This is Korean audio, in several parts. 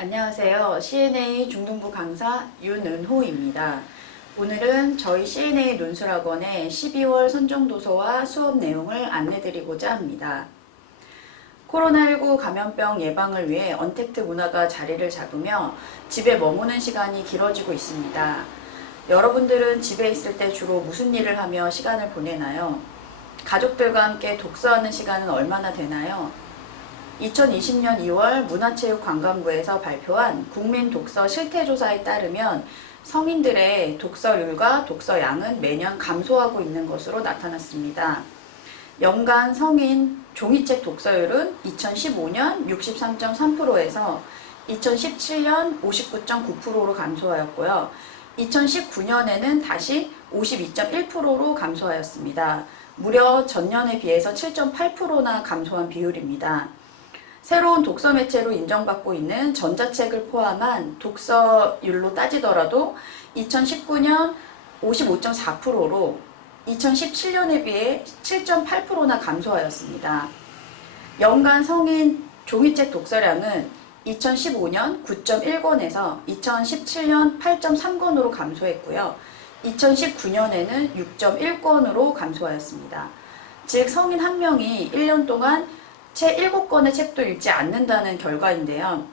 안녕하세요. CNA 중등부 강사 윤은호입니다. 오늘은 저희 CNA 논술학원의 12월 선정도서와 수업 내용을 안내드리고자 합니다. 코로나19 감염병 예방을 위해 언택트 문화가 자리를 잡으며 집에 머무는 시간이 길어지고 있습니다. 여러분들은 집에 있을 때 주로 무슨 일을 하며 시간을 보내나요? 가족들과 함께 독서하는 시간은 얼마나 되나요? 2020년 2월 문화체육관광부에서 발표한 국민 독서 실태조사에 따르면 성인들의 독서율과 독서량은 매년 감소하고 있는 것으로 나타났습니다. 연간 성인 종이책 독서율은 2015년 63.3%에서 2017년 59.9%로 감소하였고요. 2019년에는 다시 52.1%로 감소하였습니다. 무려 전년에 비해서 7.8%나 감소한 비율입니다. 새로운 독서 매체로 인정받고 있는 전자책을 포함한 독서율로 따지더라도 2019년 55.4%로 2017년에 비해 7.8%나 감소하였습니다. 연간 성인 종이책 독서량은 2015년 9.1권에서 2017년 8.3권으로 감소했고요. 2019년에는 6.1권으로 감소하였습니다. 즉 성인 한 명이 1년 동안 채 7권의 책도 읽지 않는다는 결과인데요.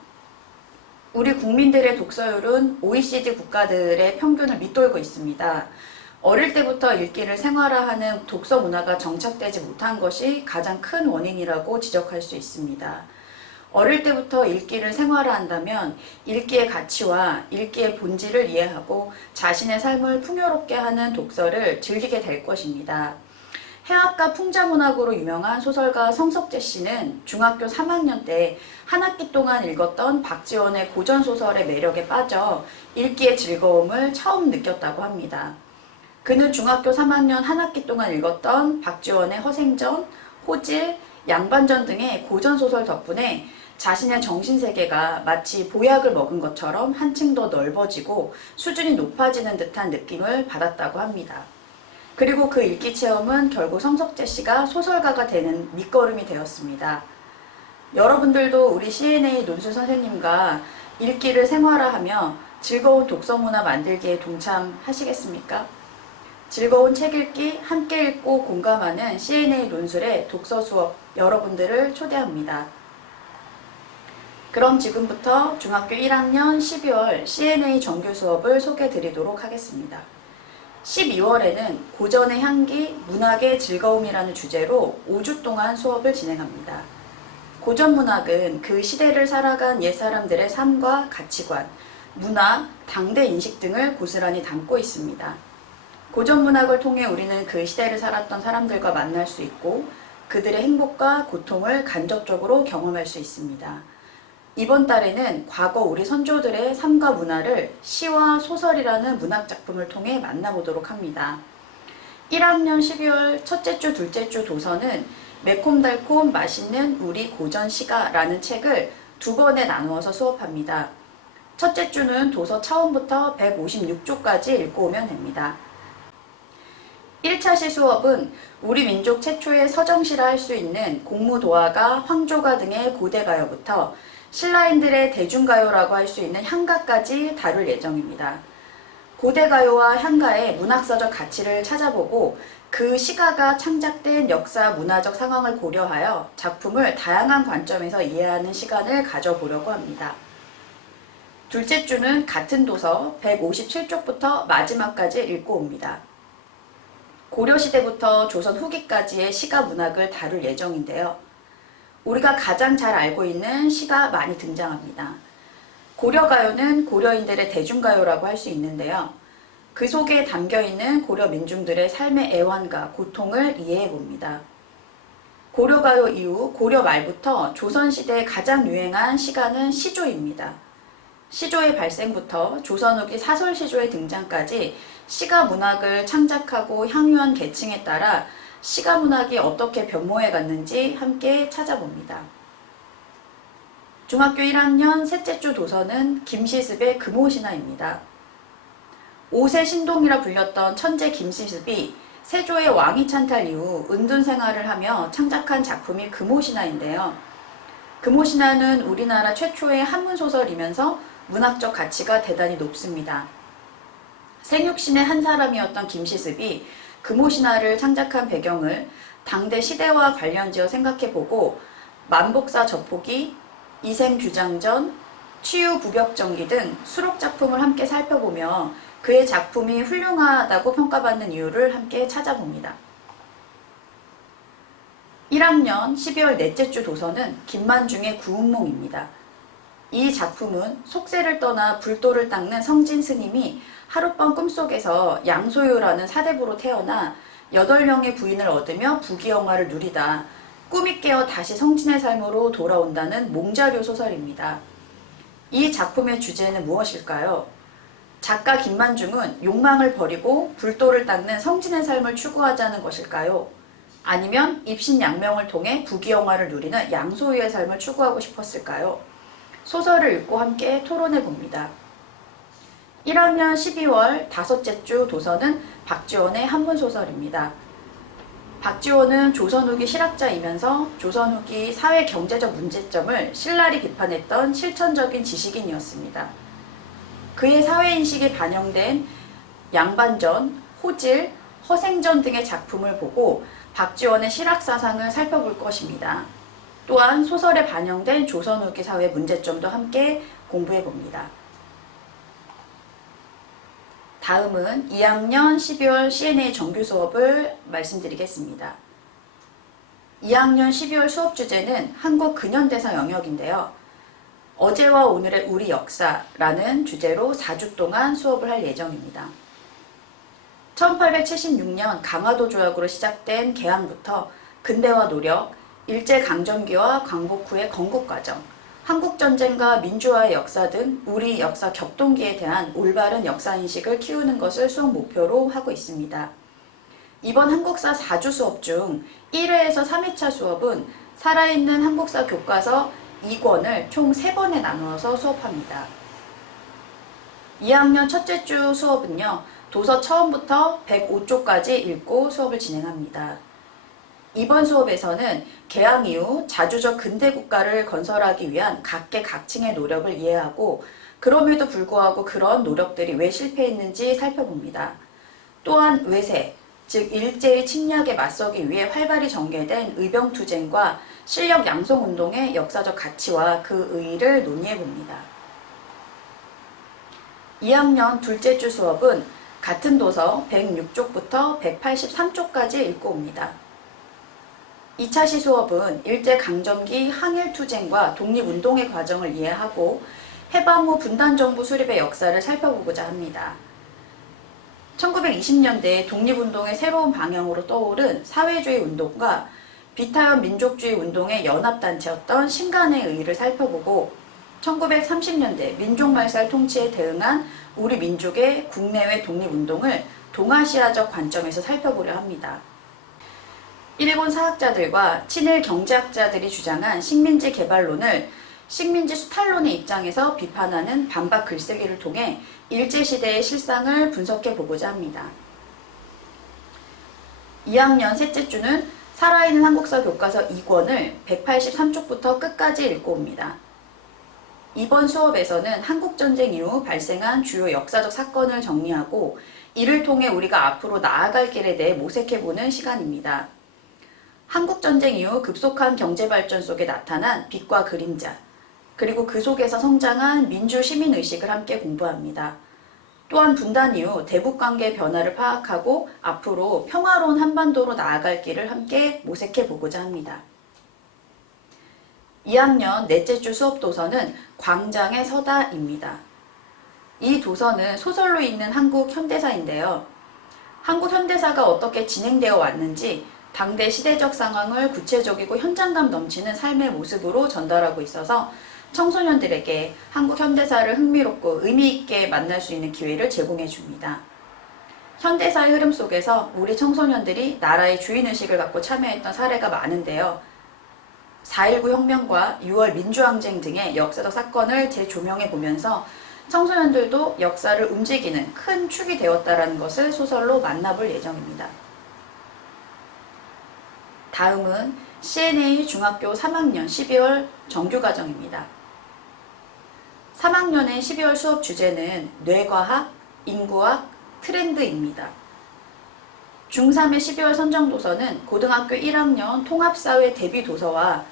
우리 국민들의 독서율은 OECD 국가들의 평균을 밑돌고 있습니다. 어릴 때부터 읽기를 생활화하는 독서 문화가 정착되지 못한 것이 가장 큰 원인이라고 지적할 수 있습니다. 어릴 때부터 읽기를 생활화한다면 읽기의 가치와 읽기의 본질을 이해하고 자신의 삶을 풍요롭게 하는 독서를 즐기게 될 것입니다. 해학과 풍자문학으로 유명한 소설가 성석재 씨는 중학교 3학년 때 한 학기 동안 읽었던 박지원의 고전소설의 매력에 빠져 읽기의 즐거움을 처음 느꼈다고 합니다. 그는 중학교 3학년 한 학기 동안 읽었던 박지원의 허생전, 호질, 양반전 등의 고전소설 덕분에 자신의 정신세계가 마치 보약을 먹은 것처럼 한층 더 넓어지고 수준이 높아지는 듯한 느낌을 받았다고 합니다. 그리고 그 읽기 체험은 결국 성석재 씨가 소설가가 되는 밑거름이 되었습니다. 여러분들도 우리 CNA 논술 선생님과 읽기를 생활화하며 즐거운 독서 문화 만들기에 동참하시겠습니까? 즐거운 책 읽기, 함께 읽고 공감하는 CNA 논술의 독서 수업 여러분들을 초대합니다. 그럼 지금부터 중학교 1학년 12월 CNA 정규 수업을 소개해 드리도록 하겠습니다. 12월에는 고전의 향기, 문학의 즐거움이라는 주제로 5주 동안 수업을 진행합니다. 고전문학은 그 시대를 살아간 옛사람들의 삶과 가치관, 문화, 당대 인식 등을 고스란히 담고 있습니다. 고전문학을 통해 우리는 그 시대를 살았던 사람들과 만날 수 있고 그들의 행복과 고통을 간접적으로 경험할 수 있습니다. 이번 달에는 과거 우리 선조들의 삶과 문화를 시와 소설이라는 문학작품을 통해 만나보도록 합니다. 1학년 12월 첫째 주, 둘째 주 도서는 매콤달콤 맛있는 우리 고전 시가라는 책을 2번에 나누어서 수업합니다. 첫째 주는 도서 처음부터 156조까지 읽고 오면 됩니다. 1차 시 수업은 우리 민족 최초의 서정시라 할 수 있는 공무도화가, 황조가 등의 고대가요부터 신라인들의 대중가요라고 할 수 있는 향가까지 다룰 예정입니다. 고대가요와 향가의 문학사적 가치를 찾아보고 그 시가가 창작된 역사 문화적 상황을 고려하여 작품을 다양한 관점에서 이해하는 시간을 가져보려고 합니다. 둘째 주는 같은 도서 157쪽부터 마지막까지 읽고 옵니다. 고려시대부터 조선 후기까지의 시가 문학을 다룰 예정인데요. 우리가 가장 잘 알고 있는 시가 많이 등장합니다. 고려가요는 고려인들의 대중가요라고 할 수 있는데요. 그 속에 담겨있는 고려 민중들의 삶의 애환과 고통을 이해해 봅니다. 고려가요 이후 고려 말부터 조선시대에 가장 유행한 시가는 시조입니다. 시조의 발생부터 조선 후기 사설시조의 등장까지 시가 문학을 창작하고 향유한 계층에 따라 시가 문학이 어떻게 변모해 갔는지 함께 찾아봅니다. 중학교 1학년 셋째 주 도서는 김시습의 금오신화입니다. 5세 신동이라 불렸던 천재 김시습이 세조의 왕위 찬탈 이후 은둔 생활을 하며 창작한 작품이 금오신화인데요. 금오신화는 우리나라 최초의 한문소설이면서 문학적 가치가 대단히 높습니다. 생육신의 한 사람이었던 김시습이 금오신화를 창작한 배경을 당대 시대와 관련지어 생각해보고 만복사 접호기, 이생규장전, 치유부벽전기 등 수록 작품을 함께 살펴보며 그의 작품이 훌륭하다고 평가받는 이유를 함께 찾아봅니다. 1학년 12월 넷째 주 도서는 김만중의 구운몽입니다. 이 작품은 속세를 떠나 불도를 닦는 성진 스님이 하룻밤 꿈속에서 양소유라는 사대부로 태어나 8명의 부인을 얻으며 부귀영화를 누리다 꿈이 깨어 다시 성진의 삶으로 돌아온다는 몽자료 소설입니다. 이 작품의 주제는 무엇일까요? 작가 김만중은 욕망을 버리고 불도를 닦는 성진의 삶을 추구하자는 것일까요? 아니면 입신양명을 통해 부귀영화를 누리는 양소유의 삶을 추구하고 싶었을까요? 소설을 읽고 함께 토론해 봅니다. 1학년 12월 다섯째 주 도서는 박지원의 한문소설입니다. 박지원은 조선 후기 실학자이면서 조선 후기 사회 경제적 문제점을 신랄히 비판했던 실천적인 지식인이었습니다. 그의 사회인식이 반영된 양반전, 호질, 허생전 등의 작품을 보고 박지원의 실학사상을 살펴볼 것입니다. 또한 소설에 반영된 조선 후기 사회 문제점도 함께 공부해 봅니다. 다음은 2학년 12월 C&A 정규 수업을 말씀드리겠습니다. 2학년 12월 수업 주제는 한국 근현대사 영역인데요. 어제와 오늘의 우리 역사라는 주제로 4주 동안 수업을 할 예정입니다. 1876년 강화도 조약으로 시작된 개항부터 근대화 노력, 일제강점기와 광복 후의 건국과정, 한국전쟁과 민주화의 역사 등 우리 역사 격동기에 대한 올바른 역사인식을 키우는 것을 수업 목표로 하고 있습니다. 이번 한국사 4주 수업 중 1회에서 3회차 수업은 살아있는 한국사 교과서 2권을 총 3번에 나누어서 수업합니다. 2학년 첫째 주 수업은요, 도서 처음부터 105쪽까지 읽고 수업을 진행합니다. 이번 수업에서는 개항 이후 자주적 근대 국가를 건설하기 위한 각계각층의 노력을 이해하고 그럼에도 불구하고 그런 노력들이 왜 실패했는지 살펴봅니다. 또한 외세, 즉 일제의 침략에 맞서기 위해 활발히 전개된 의병투쟁과 실력 양성운동의 역사적 가치와 그 의의를 논의해봅니다. 2학년 둘째 주 수업은 같은 도서 106쪽부터 183쪽까지 읽고 옵니다. 2차 시 수업은 일제강점기 항일투쟁과 독립운동의 과정을 이해하고 해방 후 분단정부 수립의 역사를 살펴보고자 합니다. 1920년대 독립운동의 새로운 방향으로 떠오른 사회주의 운동과 비타현 민족주의 운동의 연합단체였던 신간의 의의를 살펴보고 1930년대 민족말살 통치에 대응한 우리 민족의 국내외 독립운동을 동아시아적 관점에서 살펴보려 합니다. 일본 사학자들과 친일 경제학자들이 주장한 식민지 개발론을 식민지 수탈론의 입장에서 비판하는 반박 글쓰기를 통해 일제시대의 실상을 분석해 보고자 합니다. 2학년 셋째 주는 살아있는 한국사 교과서 2권을 183쪽부터 끝까지 읽고 옵니다. 이번 수업에서는 한국전쟁 이후 발생한 주요 역사적 사건을 정리하고 이를 통해 우리가 앞으로 나아갈 길에 대해 모색해보는 시간입니다. 한국전쟁 이후 급속한 경제발전 속에 나타난 빛과 그림자, 그리고 그 속에서 성장한 민주시민의식을 함께 공부합니다. 또한 분단 이후 대북관계 변화를 파악하고 앞으로 평화로운 한반도로 나아갈 길을 함께 모색해보고자 합니다. 2학년 넷째 주 수업 도서는 광장의 서다입니다. 이 도서는 소설로 있는 한국 현대사인데요. 한국 현대사가 어떻게 진행되어 왔는지 당대 시대적 상황을 구체적이고 현장감 넘치는 삶의 모습으로 전달하고 있어서 청소년들에게 한국 현대사를 흥미롭고 의미있게 만날 수 있는 기회를 제공해 줍니다. 현대사의 흐름 속에서 우리 청소년들이 나라의 주인의식을 갖고 참여했던 사례가 많은데요. 4.19 혁명과 6월 민주항쟁 등의 역사적 사건을 재조명해 보면서 청소년들도 역사를 움직이는 큰 축이 되었다는 것을 소설로 만나볼 예정입니다. 다음은 CNA 중학교 3학년 12월 정규과정입니다. 3학년의 12월 수업 주제는 뇌과학, 인구학, 트렌드입니다. 중3의 12월 선정도서는 고등학교 1학년 통합사회 대비도서와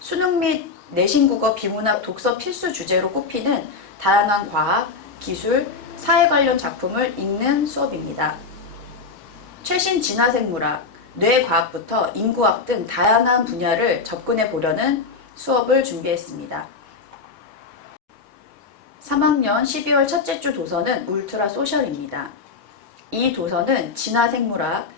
수능 및 내신국어 비문학 독서 필수 주제로 꼽히는 다양한 과학, 기술, 사회 관련 작품을 읽는 수업입니다. 최신 진화생물학, 뇌과학부터 인구학 등 다양한 분야를 접근해 보려는 수업을 준비했습니다. 3학년 12월 첫째 주 도서는 울트라 소셜입니다. 이 도서는 진화생물학,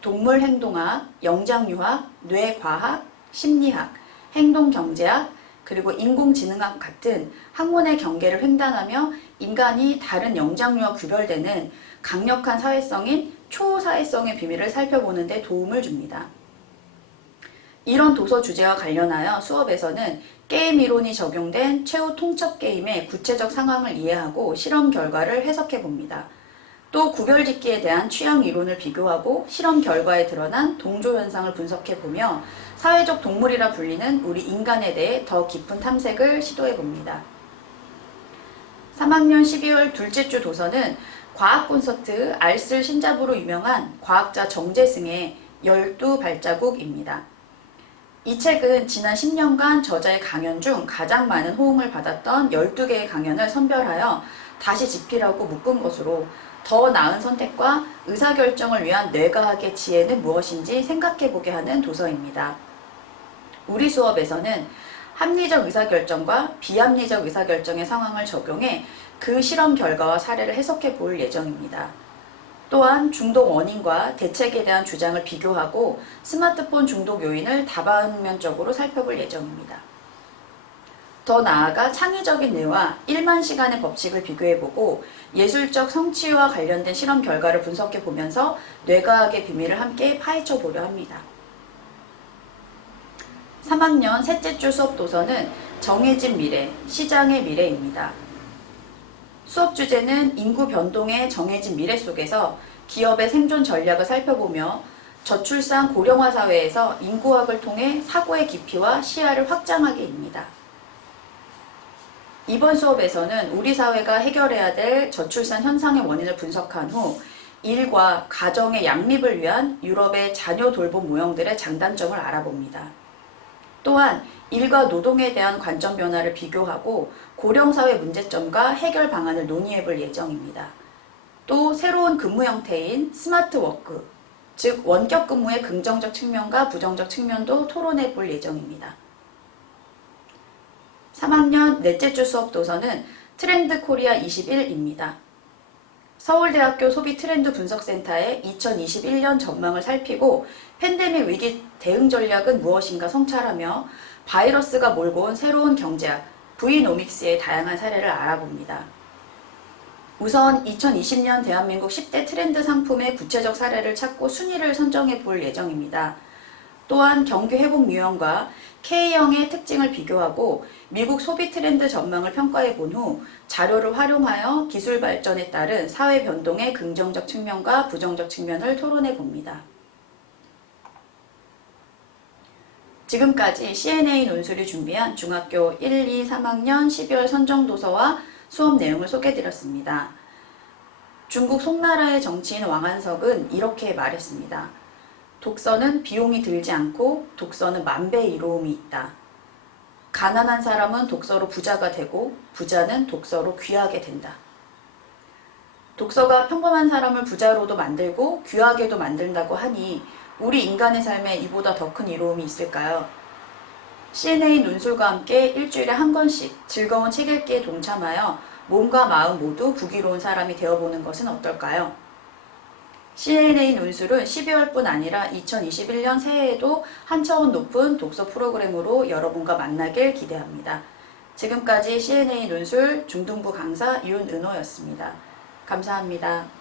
동물행동학, 영장유학, 뇌과학, 심리학, 행동경제학, 그리고 인공지능학 같은 학문의 경계를 횡단하며 인간이 다른 영장류와 구별되는 강력한 사회성인 초사회성의 비밀을 살펴보는 데 도움을 줍니다. 이런 도서 주제와 관련하여 수업에서는 게임 이론이 적용된 최후 통첩 게임의 구체적 상황을 이해하고 실험 결과를 해석해 봅니다. 또 구별짓기에 대한 취향 이론을 비교하고 실험 결과에 드러난 동조 현상을 분석해 보며 사회적 동물이라 불리는 우리 인간에 대해 더 깊은 탐색을 시도해 봅니다. 3학년 12월 둘째 주 도서는 과학 콘서트 알쓸 신잡으로 유명한 과학자 정재승의 12발자국입니다. 이 책은 지난 10년간 저자의 강연 중 가장 많은 호응을 받았던 12개의 강연을 선별하여 다시 집필하고 묶은 것으로 더 나은 선택과 의사결정을 위한 뇌과학의 지혜는 무엇인지 생각해보게 하는 도서입니다. 우리 수업에서는 합리적 의사결정과 비합리적 의사결정의 상황을 적용해 그 실험 결과와 사례를 해석해 볼 예정입니다. 또한 중독 원인과 대책에 대한 주장을 비교하고 스마트폰 중독 요인을 다방면적으로 살펴볼 예정입니다. 더 나아가 창의적인 뇌와 1만 시간의 법칙을 비교해보고 예술적 성취와 관련된 실험 결과를 분석해보면서 뇌과학의 비밀을 함께 파헤쳐보려 합니다. 3학년 셋째 주 수업 도서는 정해진 미래, 시장의 미래입니다. 수업 주제는 인구 변동의 정해진 미래 속에서 기업의 생존 전략을 살펴보며 저출산 고령화 사회에서 인구학을 통해 사고의 깊이와 시야를 확장하기입니다. 이번 수업에서는 우리 사회가 해결해야 될 저출산 현상의 원인을 분석한 후 일과 가정의 양립을 위한 유럽의 자녀 돌봄 모형들의 장단점을 알아봅니다. 또한 일과 노동에 대한 관점 변화를 비교하고 고령사회 문제점과 해결 방안을 논의해 볼 예정입니다. 또 새로운 근무 형태인 스마트워크, 즉 원격 근무의 긍정적 측면과 부정적 측면도 토론해 볼 예정입니다. 3학년 넷째 주 수업 도서는 트렌드 코리아 21입니다. 서울대학교 소비 트렌드 분석센터의 2021년 전망을 살피고 팬데믹 위기 대응 전략은 무엇인가 성찰하며 바이러스가 몰고 온 새로운 경제학, 브이노믹스의 다양한 사례를 알아봅니다. 우선 2020년 대한민국 10대 트렌드 상품의 구체적 사례를 찾고 순위를 선정해 볼 예정입니다. 또한 경기 회복 유형과 K형의 특징을 비교하고 미국 소비 트렌드 전망을 평가해 본 후 자료를 활용하여 기술 발전에 따른 사회 변동의 긍정적 측면과 부정적 측면을 토론해 봅니다. 지금까지 CNA 논술이 준비한 중학교 1, 2, 3학년 12월 선정도서와 수업 내용을 소개해드렸습니다. 중국 송나라의 정치인 왕한석은 이렇게 말했습니다. 독서는 비용이 들지 않고 독서는 만배의 이로움이 있다. 가난한 사람은 독서로 부자가 되고 부자는 독서로 귀하게 된다. 독서가 평범한 사람을 부자로도 만들고 귀하게도 만든다고 하니 우리 인간의 삶에 이보다 더 큰 이로움이 있을까요? CNA 논술과 함께 일주일에 한 권씩 즐거운 책 읽기에 동참하여 몸과 마음 모두 부귀로운 사람이 되어보는 것은 어떨까요? CNA 논술은 12월뿐 아니라 2021년 새해에도 한 차원 높은 독서 프로그램으로 여러분과 만나길 기대합니다. 지금까지 CNA 논술 중등부 강사 윤은호였습니다. 감사합니다.